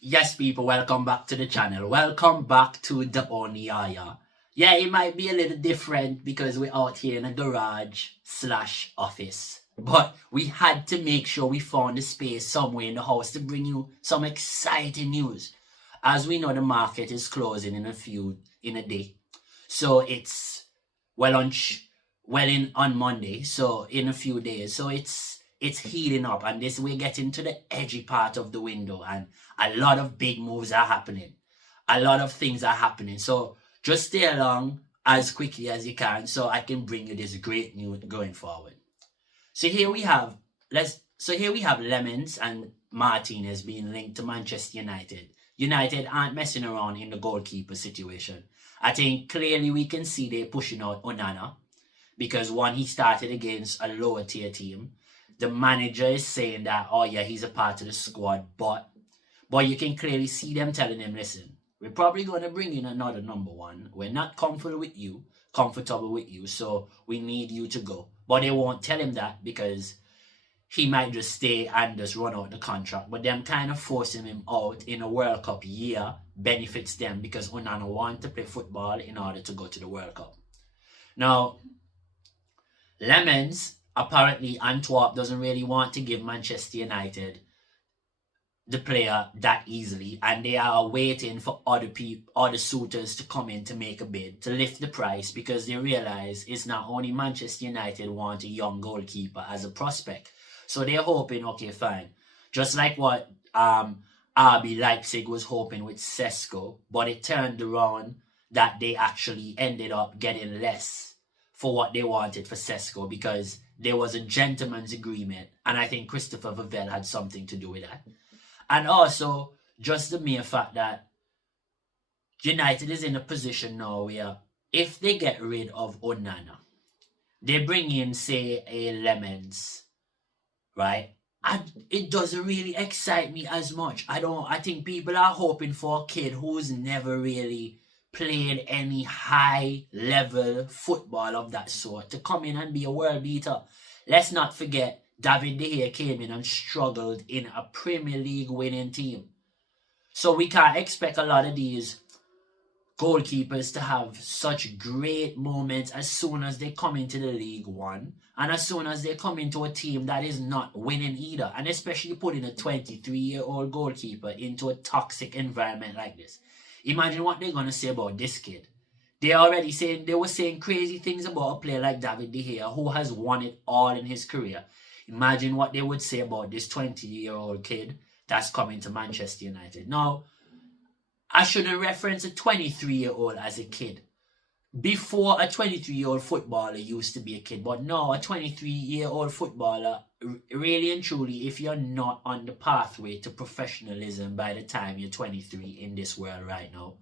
Yes, people, welcome back to the channel. Welcome back to the Oniaya. Yeah, it might be a little different because we're out here in a garage slash office. But we had to make sure we found a space somewhere in the house to bring you some exciting news. As we know, the market is closing in a day. So it's on Monday, so in a few days. So it's heating up, and this we're getting to the edgy part of the window, and a lot of big moves are happening. A lot of things are happening. So just stay along as quickly as you can so I can bring you this great news going forward. So here we have Lemons and Martinez being linked to Manchester United. United aren't messing around in the goalkeeper situation. I think clearly we can see they're pushing out Onana because one, he started against a lower tier team. The manager is saying that, oh yeah, he's a part of the squad, but you can clearly see them telling him, listen, we're probably going to bring in another number one. We're not comfortable with you, so we need you to go. But they won't tell him that because he might just stay and just run out the contract. But them kind of forcing him out in a World Cup year benefits them because Onana want to play football in order to go to the World Cup. Now, Lemons, apparently Antwerp doesn't really want to give Manchester United the player that easily, and they are waiting for other suitors to come in to make a bid to lift the price because they realize it's not only Manchester United want a young goalkeeper as a prospect. So they're hoping, okay, fine. Just like what RB Leipzig was hoping with Sesko, but it turned around that they actually ended up getting less for what they wanted for Sesko because there was a gentleman's agreement, and I think Christopher Vivell had something to do with that. And also, just the mere fact that United is in a position now where if they get rid of Onana, they bring in, say, a Lemons, right? And it doesn't really excite me as much. I think people are hoping for a kid who's never really played any high level football of that sort to come in and be a world beater. Let's not forget, David De Gea came in and struggled in a Premier League winning team. So we can't expect a lot of these goalkeepers to have such great moments as soon as they come into the League One and as soon as they come into a team that is not winning either. And especially putting a 23-year-old goalkeeper into a toxic environment like this. Imagine what they're going to say about this kid. They were saying crazy things about a player like David De Gea who has won it all in his career. Imagine what they would say about this 20-year-old kid that's coming to Manchester United. Now, I shouldn't reference a 23-year-old as a kid. Before, a 23-year-old footballer used to be a kid. But now, a 23-year-old footballer, really and truly, if you're not on the pathway to professionalism by the time you're 23 in this world right now,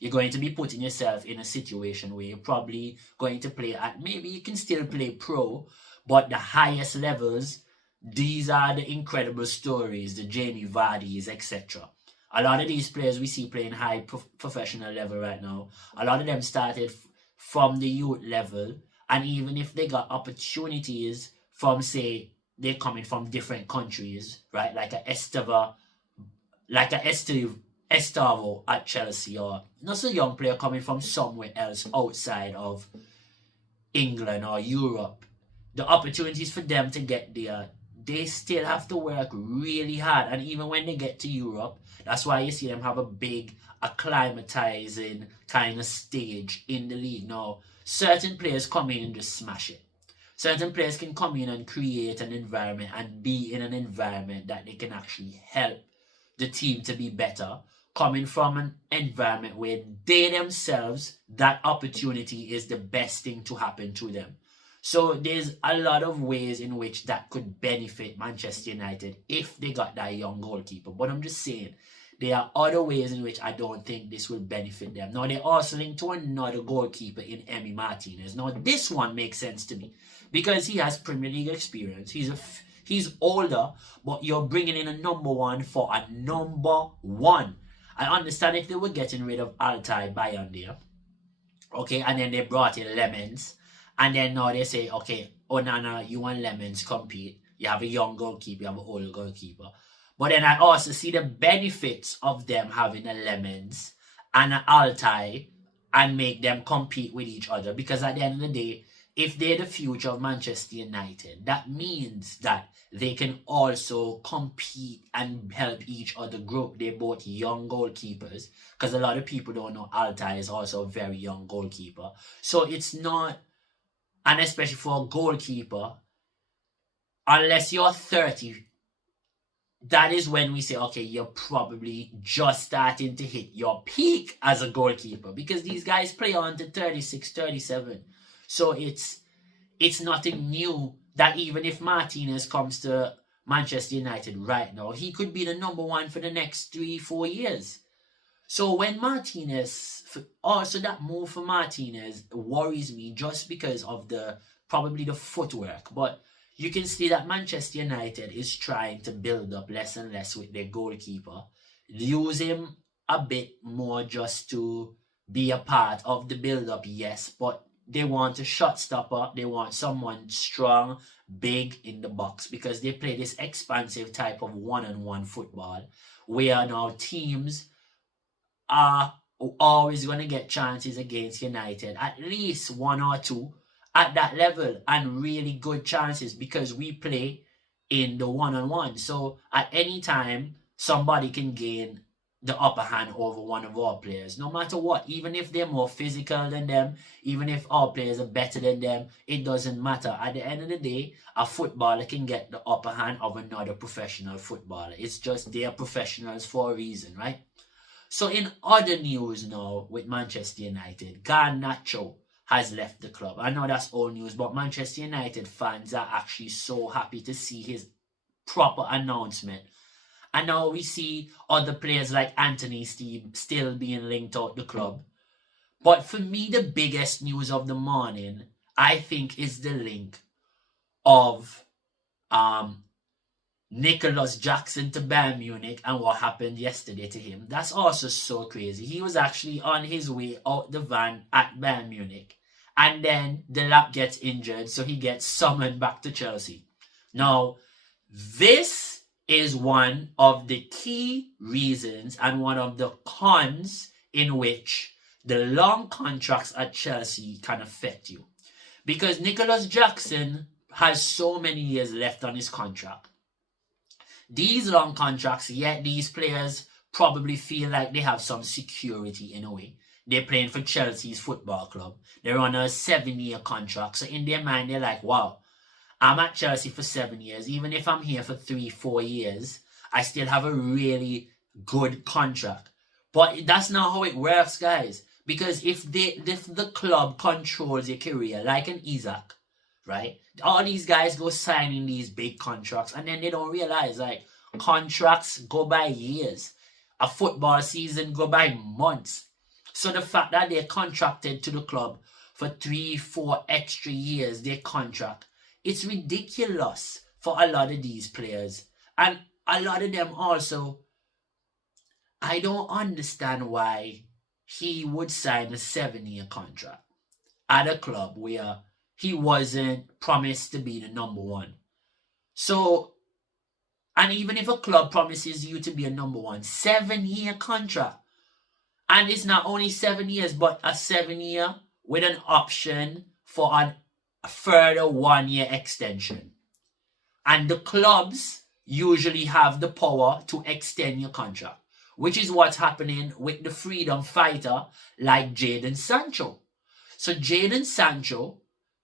you're going to be putting yourself in a situation where you're probably going to play at, maybe you can still play pro, but the highest levels, these are the incredible stories, the Jamie Vardy's, etc. A lot of these players we see playing high professional level right now, a lot of them started from the youth level, and even if they got opportunities from, say, they're coming from different countries, right, like a Estavo at Chelsea, or not so young player coming from somewhere else outside of England or Europe, the opportunities for them to get there, they still have to work really hard. And even when they get to Europe, that's why you see them have a big acclimatizing kind of stage in the league. Now, certain players come in and just smash it. Certain players can come in and create an environment and be in an environment that they can actually help the team to be better, coming from an environment where they themselves, that opportunity is the best thing to happen to them. So there's a lot of ways in which that could benefit Manchester United if they got that young goalkeeper. But I'm just saying, there are other ways in which I don't think this will benefit them. Now, they're also linked to another goalkeeper in Emi Martínez. Now, this one makes sense to me because he has Premier League experience. He's older, but you're bringing in a number one for a number one. I understand if they were getting rid of Altay Bayern there, okay, and then they brought in Lemons, and then now they say, okay, Onana, you and Lemons compete. You have a young goalkeeper, you have an old goalkeeper. But then I also see the benefits of them having a Lemons and an Altai and make them compete with each other. Because at the end of the day, if they're the future of Manchester United, that means that they can also compete and help each other grow. They're both young goalkeepers, because a lot of people don't know Altai is also a very young goalkeeper. So it's not, and especially for a goalkeeper, unless you're 30, that is when we say, okay, you're probably just starting to hit your peak as a goalkeeper, because these guys play on to 36, 37. So it's nothing new that even if Martinez comes to Manchester United right now, he could be the number one for the next 3-4 years. So when Martinez, also that move for Martinez worries me just because of probably the footwork. But you can see that Manchester United is trying to build up less and less with their goalkeeper. Use him a bit more just to be a part of the build-up, yes, but they want a shot stopper. They want someone strong, big in the box, because they play this expansive type of one-on-one football where now teams are always going to get chances against United, at least one or two at that level, and really good chances because we play in the one-on-one. So at any time, somebody can gain the upper hand over one of our players, no matter what. Even if they're more physical than them, even if our players are better than them, it doesn't matter. At the end of the day, a footballer can get the upper hand of another professional footballer. It's just they're professionals for a reason, right? So in other news now with Manchester United, Garnacho has left the club. I know that's old news, but Manchester United fans are actually so happy to see his proper announcement. And now we see other players like Anthony Steve still being linked out the club. But for me, the biggest news of the morning, I think, is the link of Nicolas Jackson to Bayern Munich and what happened yesterday to him. That's also so crazy. He was actually on his way out the van at Bayern Munich, and then the lap gets injured, so he gets summoned back to Chelsea. Now, this is one of the key reasons and one of the cons in which the long contracts at Chelsea can affect you. Because Nicolas Jackson has so many years left on his contract. These long contracts, yet these players probably feel like they have some security in a way. They're playing for Chelsea's football club. They're on a 7-year contract. So in their mind, they're like, wow, I'm at Chelsea for 7 years. Even if I'm here for 3-4 years, I still have a really good contract. But that's not how it works, guys. Because if the club controls your career, like an Isaac, right? All these guys go signing these big contracts, and then they don't realize, like, contracts go by years. A football season go by months. So the fact that they're contracted to the club for 3-4 extra years, their contract, it's ridiculous for a lot of these players. And a lot of them also, I don't understand why he would sign a 7-year contract at a club where he wasn't promised to be the number one. So, and even if a club promises you to be a number one, 7-year contract, and it's not only 7 years, but a 7-year with an option for a further 1-year extension. And the clubs usually have the power to extend your contract, which is what's happening with the freedom fighter like Jadon Sancho. So Jadon Sancho,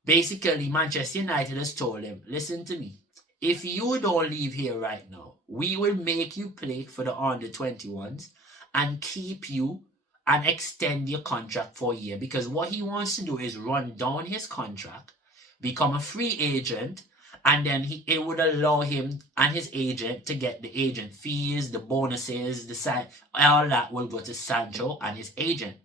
basically Manchester United has told him, listen to me, if you don't leave here right now, we will make you play for the under-21s and keep you and extend your contract for a year. Because what he wants to do is run down his contract, become a free agent, and then it would allow him and his agent to get the agent fees, the bonuses, all that will go to Sancho and his agent,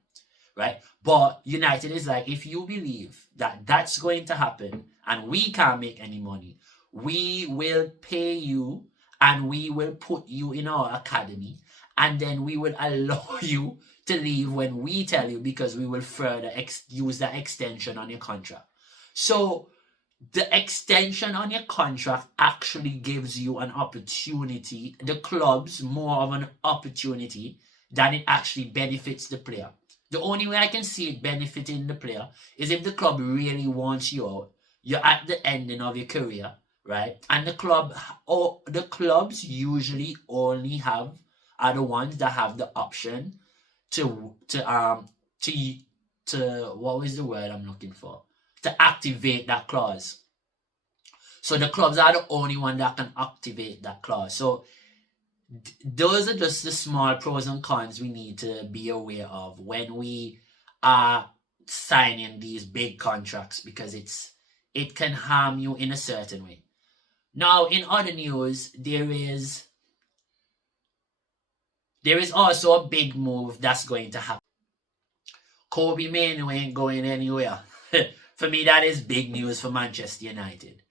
right? But United is like, if you believe that that's going to happen and we can't make any money, we will pay you and we will put you in our academy, and then we will allow you to leave when we tell you, because we will further use that extension on your contract. So the extension on your contract actually gives you an opportunity, the clubs more of an opportunity than it actually benefits the player. The only way I can see it benefiting the player is if the club really wants you out. You're at the ending of your career, right? And the clubs usually only are the ones that have the option to to what was the word I'm looking for? To activate that clause. So the clubs are the only one that can activate that clause. So those are just the small pros and cons we need to be aware of when we are signing these big contracts, because it can harm you in a certain way. Now, in other news, there is also a big move that's going to happen. Kobbie Mainoo ain't going anywhere. For me, that is big news for Manchester United.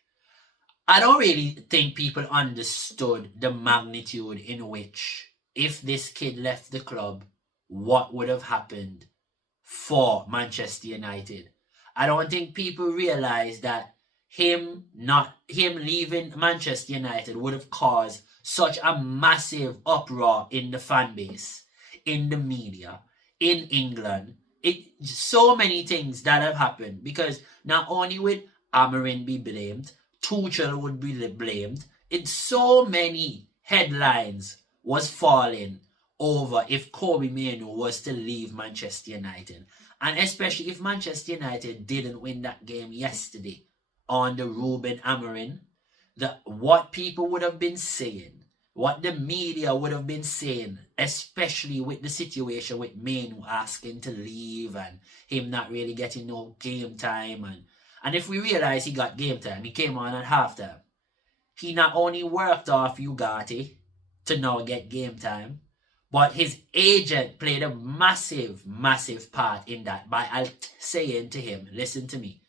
I don't really think people understood the magnitude in which, if this kid left the club, what would have happened for Manchester United. I don't think people realize that him leaving Manchester United would have caused such a massive uproar in the fan base, in the media, in England. So many things that have happened, because not only would Amorim be blamed, Tuchel would be blamed. It's so many headlines was falling over if Kobbie Mainoo was to leave Manchester United. And especially if Manchester United didn't win that game yesterday on the Ruben Amorim, what people would have been saying, what the media would have been saying, especially with the situation with Mainoo asking to leave and him not really getting no game time. And if we realize he got game time, he came on at halftime. He not only worked off Ugarte to now get game time, but his agent played a massive, massive part in that by saying to him, listen to me,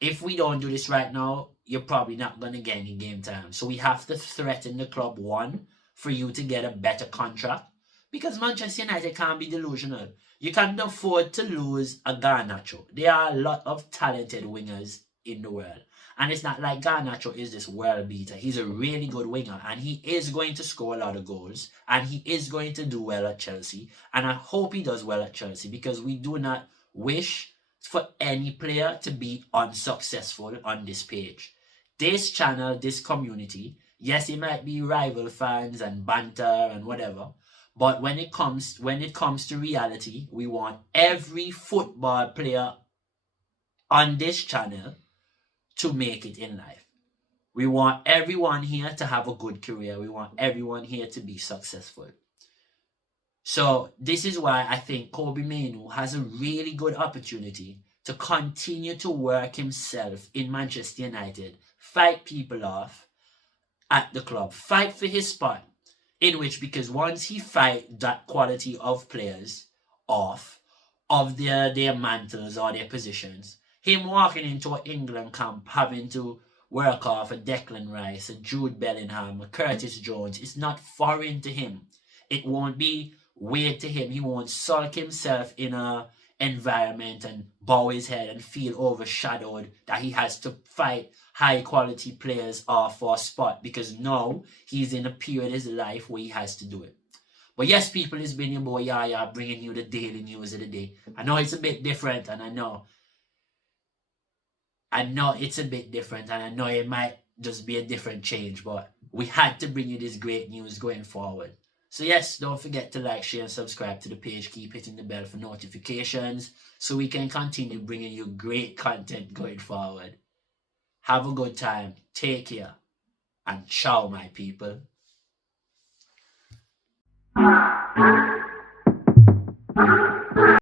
if we don't do this right now, you're probably not going to get any game time. So we have to threaten the club, one, for you to get a better contract, because Manchester United can't be delusional. You can't afford to lose a Garnacho. There are a lot of talented wingers in the world. And it's not like Garnacho is this world beater. He's a really good winger, and he is going to score a lot of goals, and he is going to do well at Chelsea. And I hope he does well at Chelsea, because we do not wish for any player to be unsuccessful on this page. This channel, this community, yes, it might be rival fans and banter and whatever, but when it comes to reality, we want every football player on this channel to make it in life. We want everyone here to have a good career. We want everyone here to be successful. So this is why I think Kobbie Mainoo has a really good opportunity to continue to work himself in Manchester United, fight people off at the club, fight for his spot, in which, because once he fight that quality of players off of their mantles or their positions, him walking into an England camp having to work off a Declan Rice, a Jude Bellingham, a Curtis Jones, it's not foreign to him. It won't be weird to him. He won't sulk himself in a environment and bow his head and feel overshadowed that he has to fight high quality players off for a spot, because now he's in a period of his life where he has to do it. But yes, people, it's been your boy Yaya bringing you the daily news of the day. I know it's a bit different, and I know it's a bit different, and I know it might just be a different change, but we had to bring you this great news going forward. So yes, don't forget to like, share, and subscribe to the page. Keep hitting the bell for notifications so we can continue bringing you great content going forward. Have a good time. Take care. And ciao, my people.